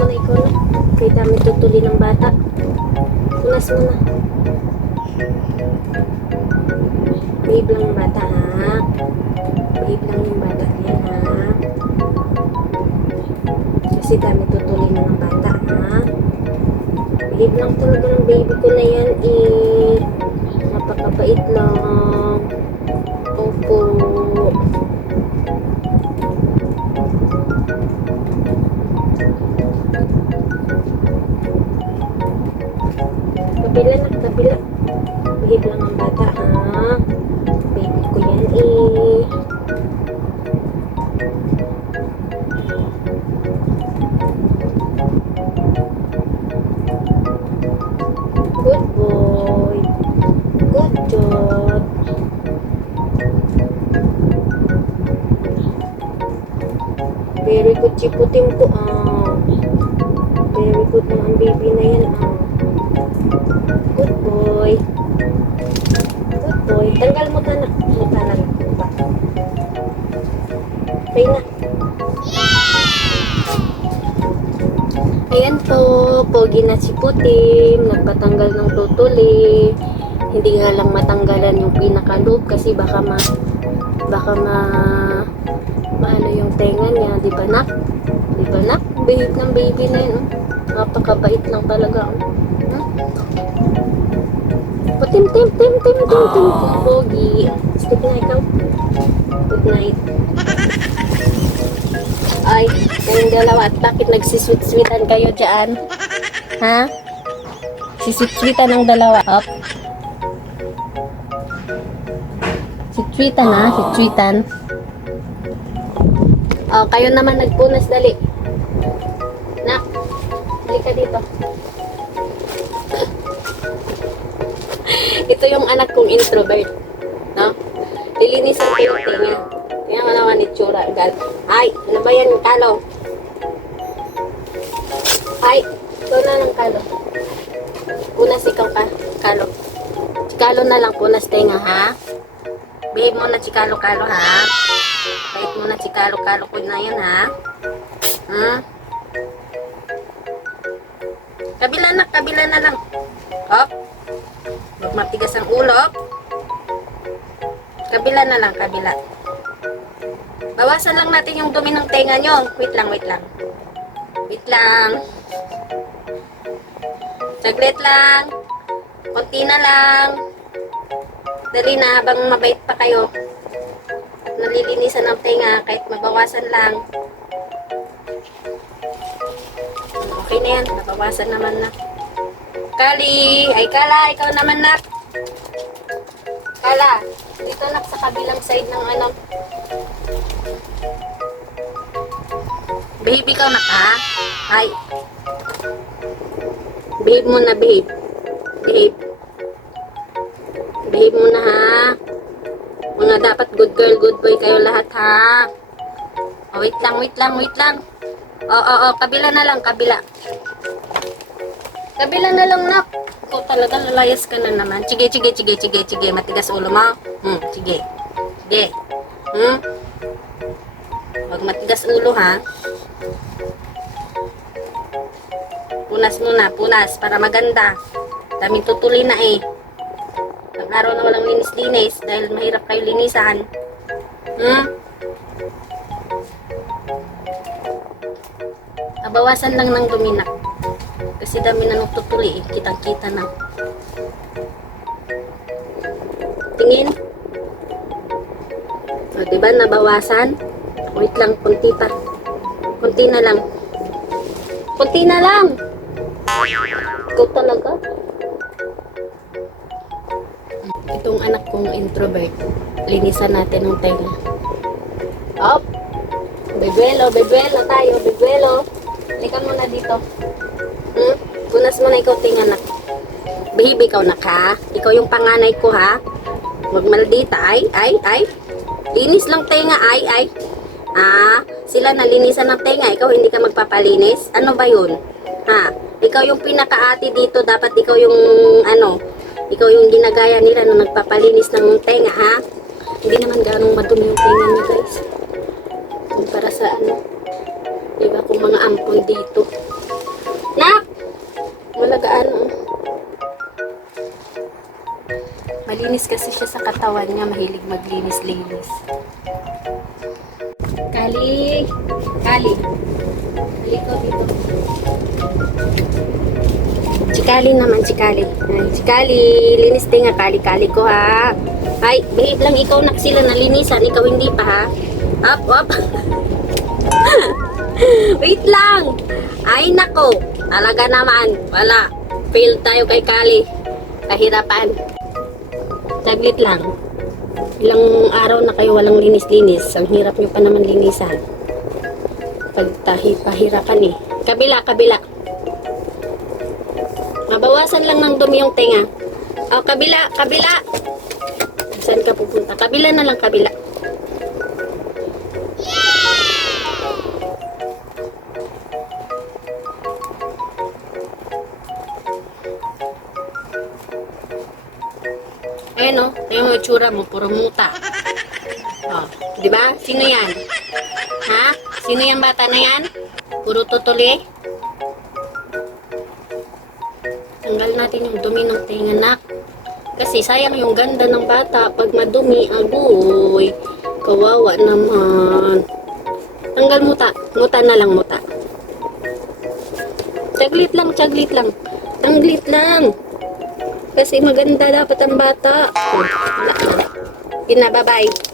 mo na ikaw na. Kaya dami tutuli ng bata. Punas mo na. Behave lang yung bata, ha? Behave lang yung bata yan, ha? Kasi dami tutuli na ng bata, ha? Behave lang talaga ng baby ko na yan, eh. Napakabait lang. Opo. Kabila na, kabila. Behave lang ang bata, ha? Baby ko yan, eh. Good boy. Good job. Very good, chiputin ko, ah. Very good na ang baby na yan, ah. Good boy. Good boy. Tanggal mo tanak. Mutanan. Okay na. Ayan po. Pogi na si Putim. Nagpatanggal ng tutuli. Hindi nga lang matanggalan yung pinaka-loop kasi baka maano yung tenga niya. Di ba, nak? Di ba, nak? Behave ng baby na yun. Napakabait lang talaga. Tim. Pogi. Sleep na ikaw. Good night. Ay, kayong dalawa. Bakit nagsisweet-sweetan kayo dyan? Ha? Sisweet-sweetan ng dalawa. Up. Sweetan ha? Sweetan. Oh, kayo naman nagpunas. Dali. Nak. Dali ka dito. Ito yung anak kong introvert. No? Lilinisan ko yung tinga. Tingnan mo naman itsura. Ay, ano ba yan? Kalo. Ay, ito na ng kalo. Punas ikaw ka. Kalo. Chikalo na lang. Punas tinga, ha? Behave mo na chikalo-kalo, ha? Behave mo na chikalo-kalo ko na yan, ha? Kabila na lang. Hop. Huwag matigas ang ulo. Kabila na lang, kabila. Bawasan lang natin yung dumi ng tenga nyo. Wait lang. Wait lang. Saglit lang. Konti na lang. Dali na habang mabait pa kayo. At nalilinisan ang tenga kahit mabawasan lang. Okay na yan. Nabawasan naman na. Kali! Ay, Kala! Ikaw naman, nak! Kala! Dito, nak, sa kabilang side ng ano. Babe, ikaw, nak, ha? Ay! Babe mo na, babe. Babe. Babe mo na, ha? Mga dapat good girl, good boy kayo lahat, ha? Oh, wait lang. Oo, kabila na lang, kabila. Kabila na lang, nak. Ikaw talaga, lalayas ka na naman. Sige. Matigas ulo mo. Sige. Huwag matigas ulo, ha. Punas para maganda. Daming tutuli na, eh. Pag-araw na walang linis-linis dahil mahirap kayo linisan. Bawasan lang ng duminak. Kasi dami na nagtutuli, eh. Kitang-kita na. Tingin. O, diba nabawasan? Wait lang, konti pa. Konti na lang. Ikaw talaga. Itong anak kong introvert. Linisan natin ng tenga. Up! Bebuelo tayo, bebuelo. Halika muna dito. Punas mo na ikaw tinga, nak. Behave ikaw, nak, ha? Ikaw yung panganay ko, ha? Huwag maldita. Ay. Linis lang tenga, ay. Sila nalinisan ng tenga. Ikaw hindi ka magpapalinis? Ano ba yun? Ha? Ikaw yung pinaka-ate dito. Dapat ikaw yung, ikaw yung ginagaya nila na nagpapalinis ng tenga, ha? Hindi naman ganong madumi yung tenga niyo, guys. Kung para sa diba, kung mga ampon dito. siya sa katawan niya, mahilig maglinis-linis. Kali, Kali. Halika dito. Chikali naman, Chikali. Ay, Chikali, linis din nga, Kali-Kali ko ha. Ay, babe lang, ikaw na sila nalinisan, ikaw hindi pa ha. Up, up. Wait lang. Ay, nako. Talaga naman, wala. Fail tayo kay Kali. Kahirapan. Saglit lang. Ilang araw na kayo walang linis-linis. Ang hirap nyo pa naman linisan. Pahirapan eh. Kabila, kabila. Mabawasan lang ng dumi yung tenga. O, kabila, kabila. Saan ka pupunta? Kabila na lang, kabila. Ayan o, tingnan mo yung tsura mo, puro muta. O, di ba? Sino yan? Ha? Sino yung bata na yan? Puro tutuli? Tanggal natin yung dumi ng tinga, nak. Kasi sayang yung ganda ng bata pag madumi, agoy. Kawawa naman. Tanggal muta. Muta na lang, muta. Saglit lang, saglit lang. Saglit lang. Kasi maganda dapat ang bata. Wala. Bye-bye.